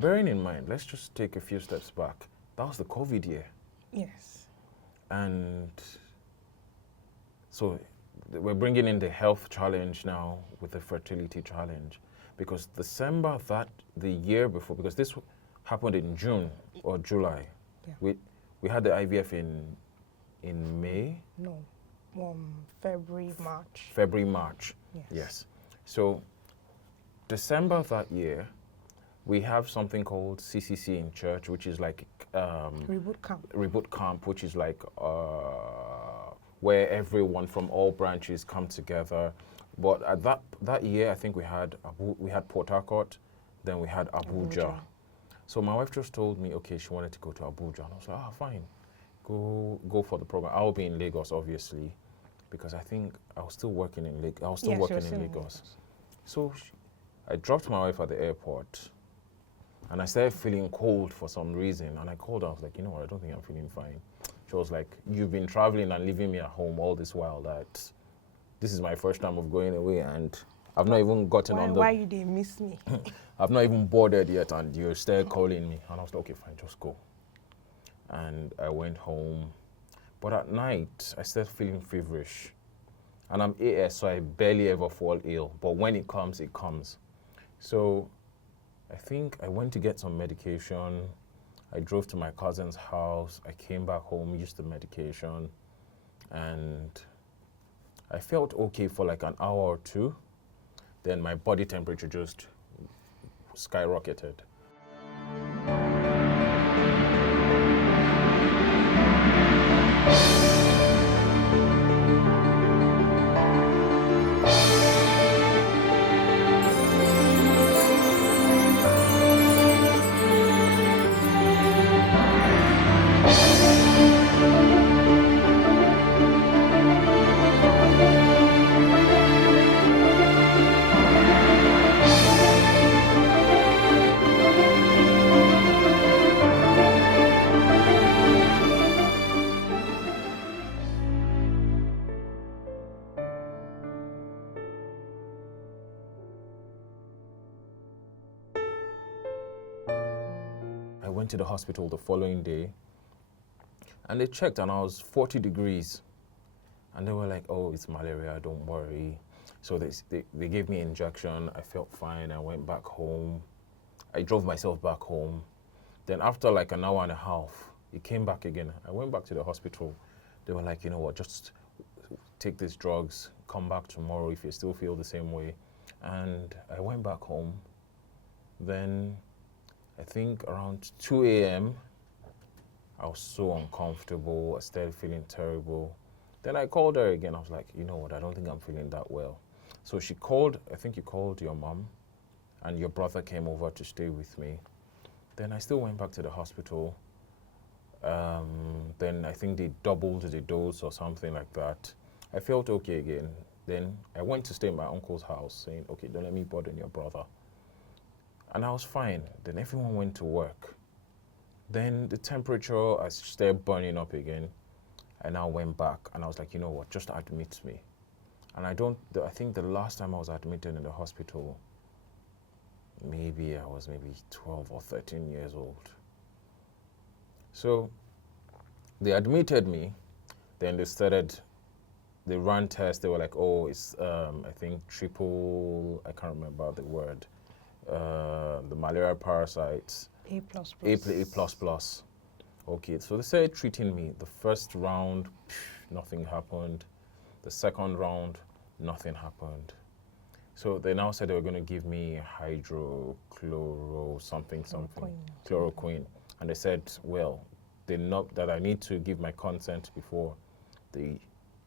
bearing in mind, let's just take a few steps back. That was the COVID year. Yes. And so we're bringing in the health challenge now with the fertility challenge. Because December the year before, because this happened in June or July. Yeah. We had the IVF in May? No, February, March. February, March. Yes. So December that year, we have something called CCC in church, which is like Reboot camp. Reboot camp, which is like where everyone from all branches come together. But at that year, I think we had Port Harcourt, then we had Abuja. So my wife just told me, okay, she wanted to go to Abuja, and I was like, fine, go for the program. I'll be in Lagos, obviously, because I think I was still working in Lagos. I was still working in Lagos. So I dropped my wife at the airport. And I started feeling cold for some reason. And I called her, I was like, you know what, I don't think I'm feeling fine. She was like, you've been traveling and leaving me at home all this while, that this is my first time of going away, and I've not even gotten on the... Why you didn't miss me? I've not even boarded yet, and you're still calling me. And I was like, okay, fine, just go. And I went home. But at night, I started feeling feverish. And I'm AS, so I barely ever fall ill. But when it comes, it comes. So I think I went to get some medication. I drove to my cousin's house. I came back home, used the medication, and I felt okay for like an hour or two. Then my body temperature just skyrocketed. I went to the hospital the following day, and they checked, and I was 40 degrees. And they were like, oh, it's malaria, don't worry. So they gave me an injection. I felt fine. I went back home. I drove myself back home. Then after like an hour and a half, it came back again. I went back to the hospital. They were like, you know what, just take these drugs, come back tomorrow if you still feel the same way. And I went back home. Then I think around 2 a.m., I was so uncomfortable. I started feeling terrible. Then I called her again. I was like, you know what, I don't think I'm feeling that well. So she called, I think you called your mom, and your brother came over to stay with me. Then I still went back to the hospital. Then I think they doubled the dose or something like that. I felt okay again. Then I went to stay at my uncle's house, saying, okay, don't let me bother your brother. And I was fine. Then everyone went to work. Then the temperature, I started burning up again. I now went back, and I was like, you know what, just admit me. And I think the last time I was admitted in the hospital, maybe I was 12 or 13 years old. So they admitted me. Then they ran tests. They were like, oh, it's, I think I can't remember the word, the malaria parasites. A++. A++. Okay, so they started treating me. The first round, nothing happened. The second round, nothing happened. So they now said they were going to give me chloroquine. And they said, well, that I need to give my consent before they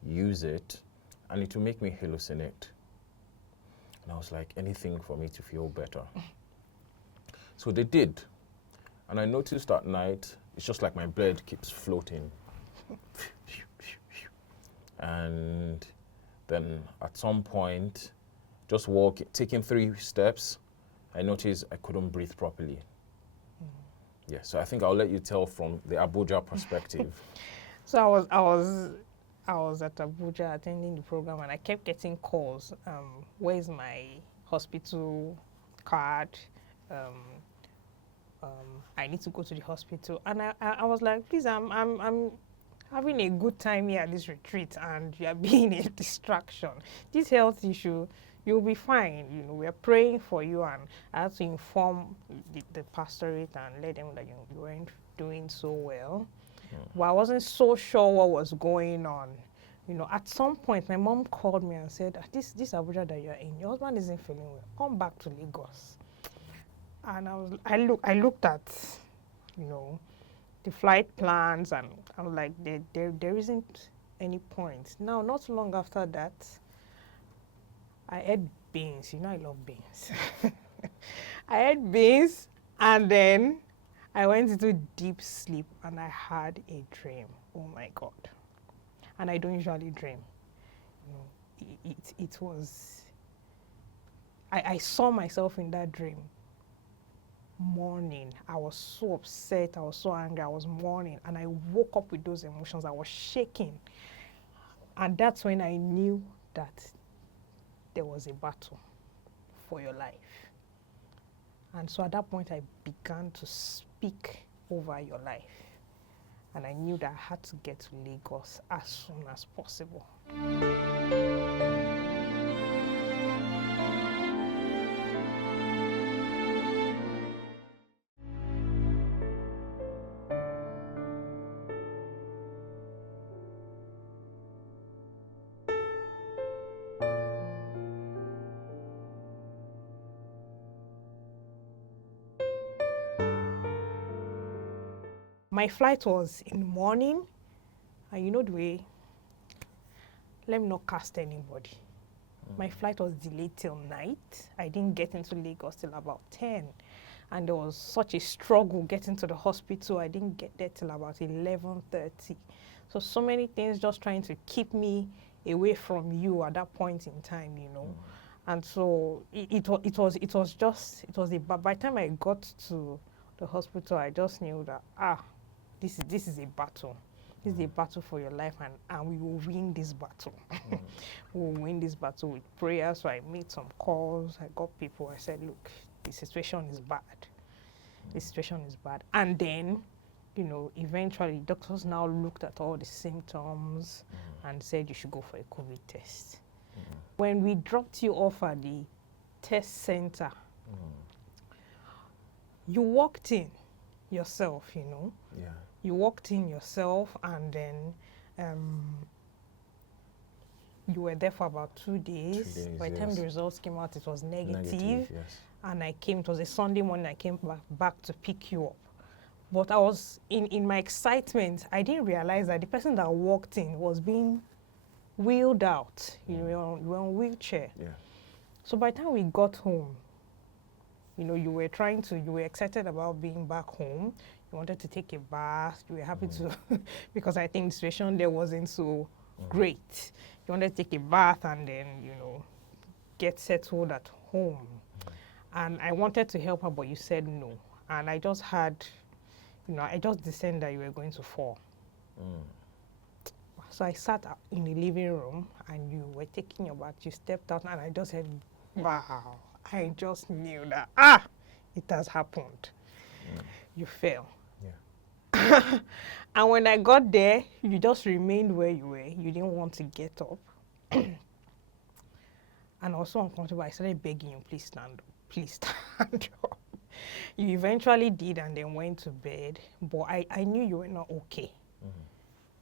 use it, and it will make me hallucinate. And I was like, anything for me to feel better. So they did. And I noticed at night, it's just like my blood keeps floating. And then at some point, just taking 3 steps, I noticed I couldn't breathe properly. Yeah, so I think I'll let you tell from the Abuja perspective. So I was at Abuja attending the program, and I kept getting calls. Where's my hospital card? I need to go to the hospital. And I was like, please, I'm having a good time here at this retreat, and you are being a distraction. This health issue, you'll be fine. You know, we're praying for you. And I had to inform the pastorate and let them know that you weren't doing so well. But I wasn't so sure what was going on. You know, at some point, my mom called me and said, this Abuja that you're in, your husband isn't feeling well. Come back to Lagos. And I looked at, you know, the flight plans, and I'm like, there isn't any point. Now, not long after that, I ate beans. You know, I love beans. I ate beans, and then I went into deep sleep, and I had a dream. Oh my God. And I don't usually dream. You know, it was, I saw myself in that dream mourning. I was so upset, I was so angry, I was mourning, and I woke up with those emotions. I was shaking. And that's when I knew that there was a battle for your life. And so at that point, I began to speak over your life. And I knew that I had to get to Lagos as soon as possible. My flight was in the morning, and you know the way, let me not cast anybody. My flight was delayed till night. I didn't get into Lagos till about 10. And there was such a struggle getting to the hospital. I didn't get there till about 11:30. So many things just trying to keep me away from you at that point in time, you know. And so by the time I got to the hospital, I just knew that, this is a battle. This is a battle for your life, and we will win this battle. We will win this battle with prayer. So I made some calls. I got people. I said, look, the situation is bad. The situation is bad. And then, you know, eventually doctors now looked at all the symptoms and said you should go for a COVID test. When we dropped you off at the test center, you walked in yourself, you know. Yeah. You walked in yourself, and then you were there for about 2 days. By the time the results came out, it was negative. Yes. And it was a Sunday morning, I came back to pick you up. But I was, in my excitement, I didn't realize that the person that walked in was being wheeled out. You know, you were on a wheelchair. Yeah. So by the time we got home, you know, you were excited about being back home. You wanted to take a bath. You were happy to, because I think the situation there wasn't so great. You wanted to take a bath and then, you know, get settled at home. And I wanted to help her, but you said no. And I just had, you know, I just discerned that you were going to fall. So I sat in the living room, and you were taking your bath. You stepped out, and I just said, wow. I just knew that, it has happened. You fell. Yeah. And when I got there, you just remained where you were. You didn't want to get up. And I was so uncomfortable. I started begging you, please stand up. Please stand up. You eventually did, and then went to bed. But I knew you were not okay.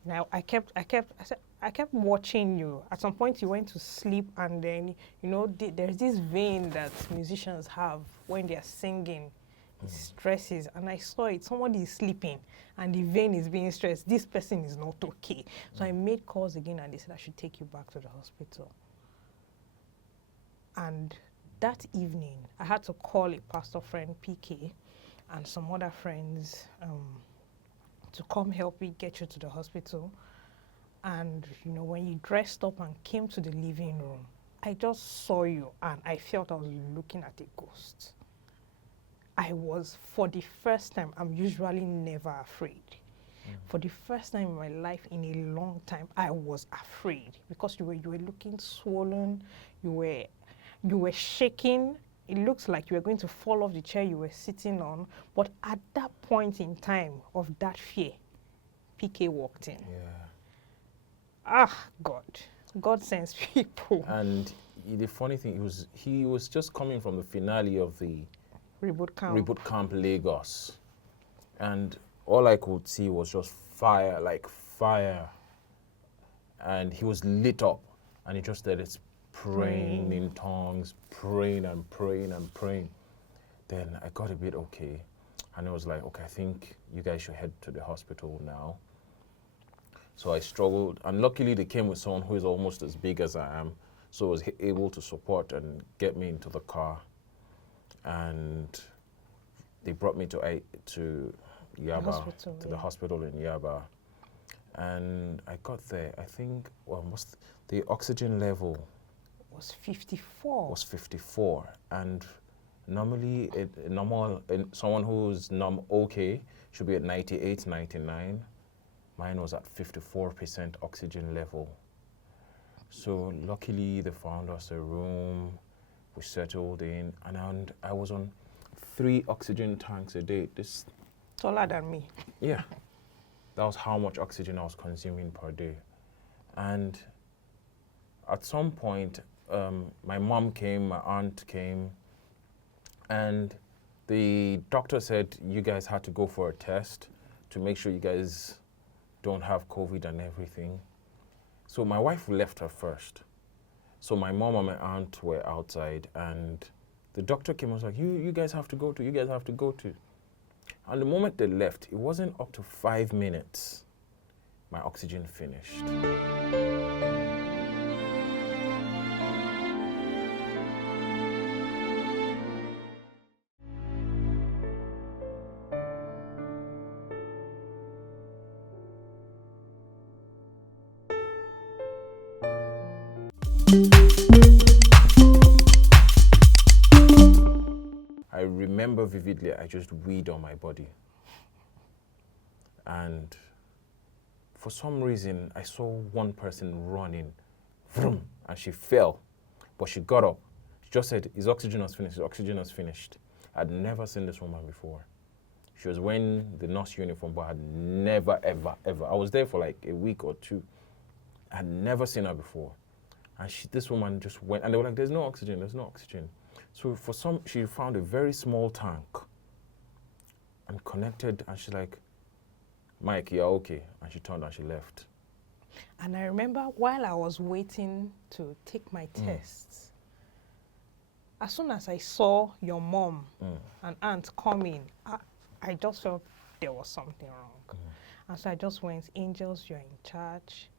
Now I kept watching you. At some point you went to sleep, and then, you know, there's this vein that musicians have when they are singing. It stresses, and I saw it. Somebody is sleeping, and the vein is being stressed. This person is not okay. So I made calls again, and they said I should take you back to the hospital. And that evening, I had to call a pastor friend, PK, and some other friends to come help me get you to the hospital. And, you know, when you dressed up and came to the living room, I just saw you, and I felt I was looking at a ghost. I was, for the first time, I'm usually never afraid. For the first time in my life, in a long time, I was afraid, because you were looking swollen, you were shaking, it looks like you were going to fall off the chair you were sitting on. But at that point in time of that fear, PK walked in. Yeah. Ah, God sends people. And the funny thing, he was just coming from the finale of the Reboot camp. Lagos, and all I could see was just fire, like fire, and he was lit up, and he just started praying in tongues, praying and praying and praying. Then I got a bit okay, and I was like, okay, I think you guys should head to the hospital now. So I struggled, and luckily they came with someone who is almost as big as I am, so I was able to support and get me into the car. And they brought me to Yaba, the hospital in Yaba. And I got there, I think, the oxygen level was 54. And normally, someone who's okay should be at 98, 99. Mine was at 54% oxygen level. So luckily, they found us a room. We settled in, and I was on 3 oxygen tanks a day. Taller than me. Yeah, that was how much oxygen I was consuming per day. And at some point, my mom came, my aunt came, and the doctor said you guys had to go for a test to make sure you guys don't have COVID and everything. So my wife left her first. So my mom and my aunt were outside, and the doctor came and was like, you guys have to go to, you guys have to go to. And the moment they left, it wasn't up to 5 minutes, my oxygen finished. I remember vividly, I just weed on my body. And for some reason, I saw one person running, vroom, and she fell. But she got up. She just said, his oxygen was finished, his oxygen was finished. I'd never seen this woman before. She was wearing the nurse uniform, but I'd never, ever, ever. I was there for like a week or 2. I'd never seen her before. And this woman just went, and they were like, there's no oxygen, there's no oxygen. So she found a very small tank and connected, and she's like, Mike, you're okay. And she turned and she left. And I remember while I was waiting to take my tests, as soon as I saw your mom and aunt coming, I just felt there was something wrong. And so I just went, angels, you're in charge.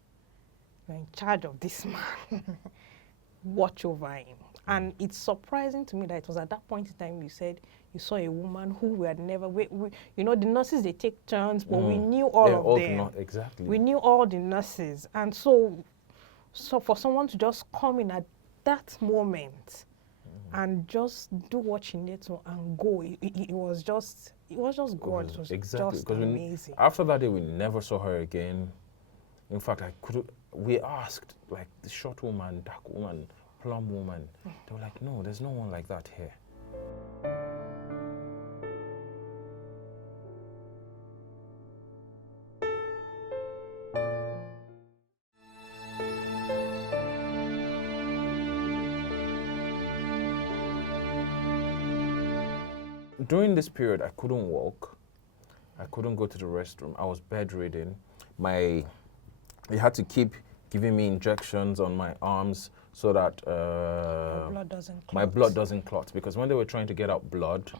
You're in charge of this man. Watch over him. And it's surprising to me that it was at that point in time you said you saw a woman who we had never, you know, the nurses, they take turns, but we knew all of them. Exactly. We knew all the nurses. And so for someone to just come in at that moment and just do what she needed to and go, it was just God. It was just amazing. After that day, we never saw her again. In fact, we asked, like, the short woman, dark woman, plump woman. They were like, no, there's no one like that here. During this period, I couldn't walk. I couldn't go to the restroom. I was bedridden. They had to keep giving me injections on my arms so that my blood doesn't clot. Because when they were trying to get out blood,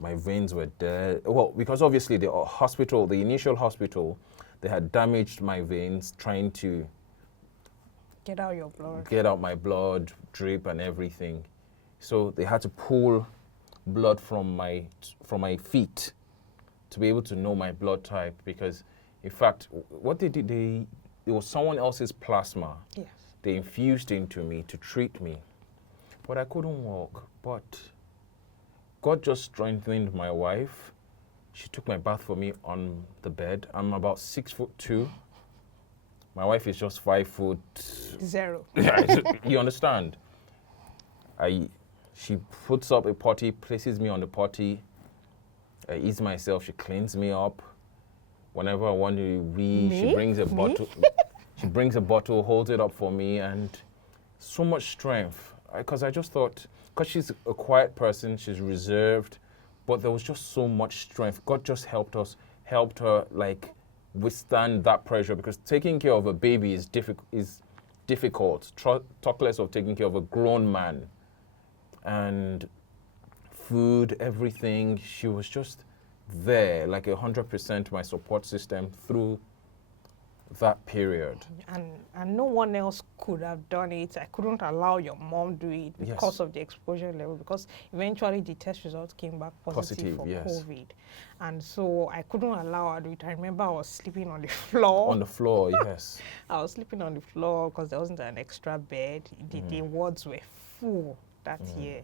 my veins were dead. Well, because obviously the initial hospital, they had damaged my veins trying to get out your blood. Get out my blood, drip and everything. So they had to pull blood from my feet to be able to know my blood type, because in fact what they did, it was someone else's plasma. Yes. They infused into me to treat me, but I couldn't walk. But God just strengthened my wife. She took my bath for me on the bed. I'm about 6'2". My wife is just 5'0". Yeah, you understand? She puts up a potty, places me on the potty. I ease myself. She cleans me up. Whenever I want to wee, she Me? brings a Me? bottle. She brings a bottle, holds it up for me, and so much strength. Because I just thought, because she's a quiet person, she's reserved, but there was just so much strength. God just helped her like withstand that pressure. Because taking care of a baby is difficult. Talk less of taking care of a grown man. And food, everything, she was just there, like 100% my support system through that period. And no one else could have done it. I couldn't allow your mom do it because Yes. of the exposure level, because eventually the test results came back positive for Yes. COVID. And so I couldn't allow her to do it. I remember I was sleeping on the floor. On the floor, yes. I was sleeping on the floor because there wasn't an extra bed. The wards were full that year.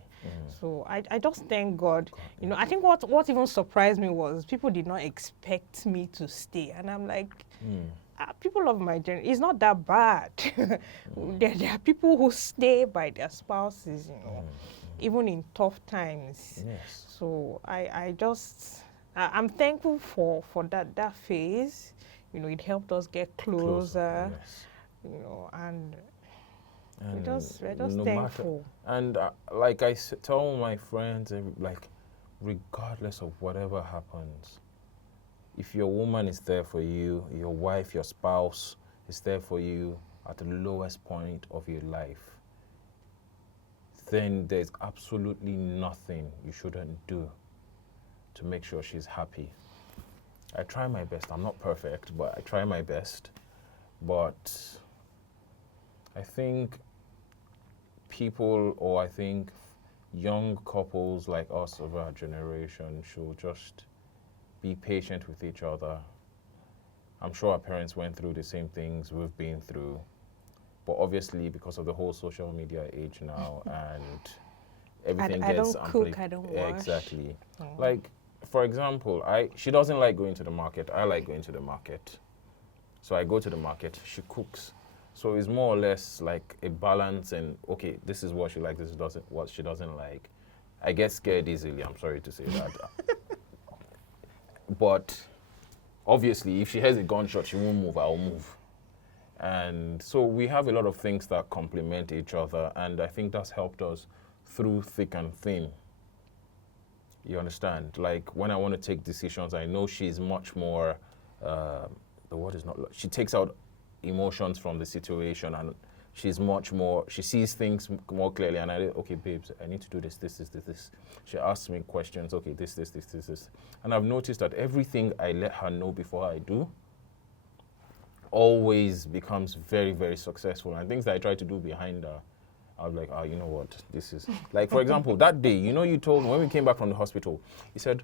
So I just thank God. You know, I think what even surprised me was people did not expect me to stay. And I'm like, people of my generation, it's not that bad. There are people who stay by their spouses, you know, even in tough times. Yes. So I'm thankful for that phase. You know, it helped us get closer. Yes. You know, and And we're just no thankful. And like I tell my friends, like, regardless of whatever happens, if your woman is there for you, your wife, your spouse is there for you at the lowest point of your life, then there's absolutely nothing you shouldn't do to make sure she's happy. I try my best. I'm not perfect, but I try my best. But I think I think young couples like us of our generation should just be patient with each other. I'm sure our parents went through the same things we've been through, but obviously because of the whole social media age now and everything I gets don't cook, I don't wash. Exactly. Like, for example, she doesn't like going to the market. I like going to the market. So I go to the market, she cooks. So it's more or less like a balance, and okay, this is what she likes, this is what she doesn't like. I get scared easily, I'm sorry to say that. But obviously, if she has a gunshot, she won't move, I'll move. And so we have a lot of things that complement each other, and I think that's helped us through thick and thin. You understand? Like, when I want to take decisions, I know she's much more, the word is not, she takes out emotions from the situation, and she's much more, she sees things more clearly, and okay, babes, I need to do this. She asks me questions, okay, this. And I've noticed that everything I let her know before I do always becomes very, very successful. And things that I try to do behind her, I was like, oh, you know what, this is, like, for example, that day, you know, you told me, when we came back from the hospital, you said,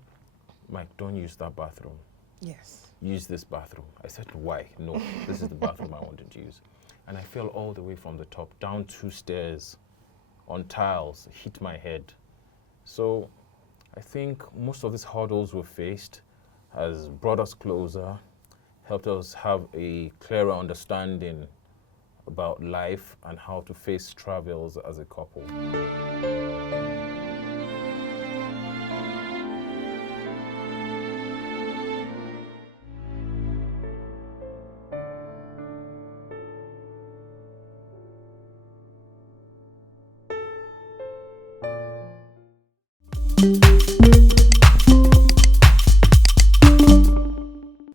Mike, don't use that bathroom. Yes. Use this bathroom. I said, why? No, this is the bathroom I wanted to use. And I fell all the way from the top, down 2 stairs, on tiles, hit my head. So I think most of these hurdles we faced has brought us closer, helped us have a clearer understanding about life and how to face travels as a couple.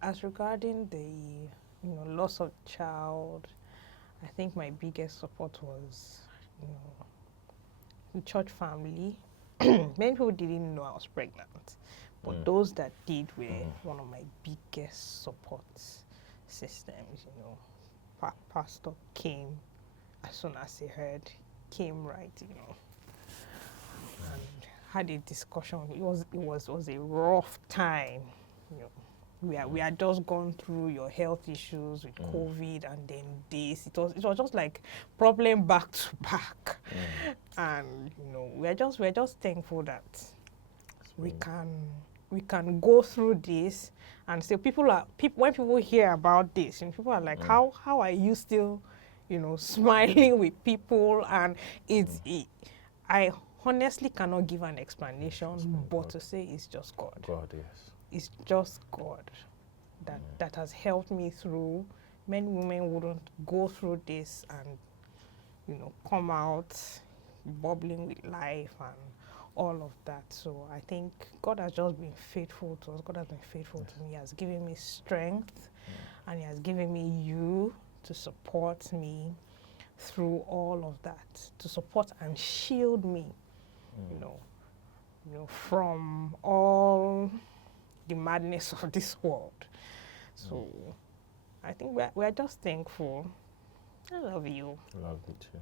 As regarding the loss of child, I think my biggest support was the church family. Many people didn't know I was pregnant, but those that did were one of my biggest support systems. Pastor came as soon as he heard, came right, and had a discussion. It was a rough time. We had just gone through your health issues with COVID, and then this. It was just like problem back to back, and we're just thankful that we can go through this. And so when people hear about this, and people are like, how are you still, smiling with people? And I honestly cannot give an explanation, Explain but God. to say it's just God. God, yes. It's just God that has helped me through. Many women wouldn't go through this and, come out bubbling with life and all of that. So I think God has just been faithful to us. God has been faithful to me. He has given me strength, and He has given me you to support me through all of that, to support and shield me, from all the madness of this world. So I think we're just thankful. I love you. Love you too.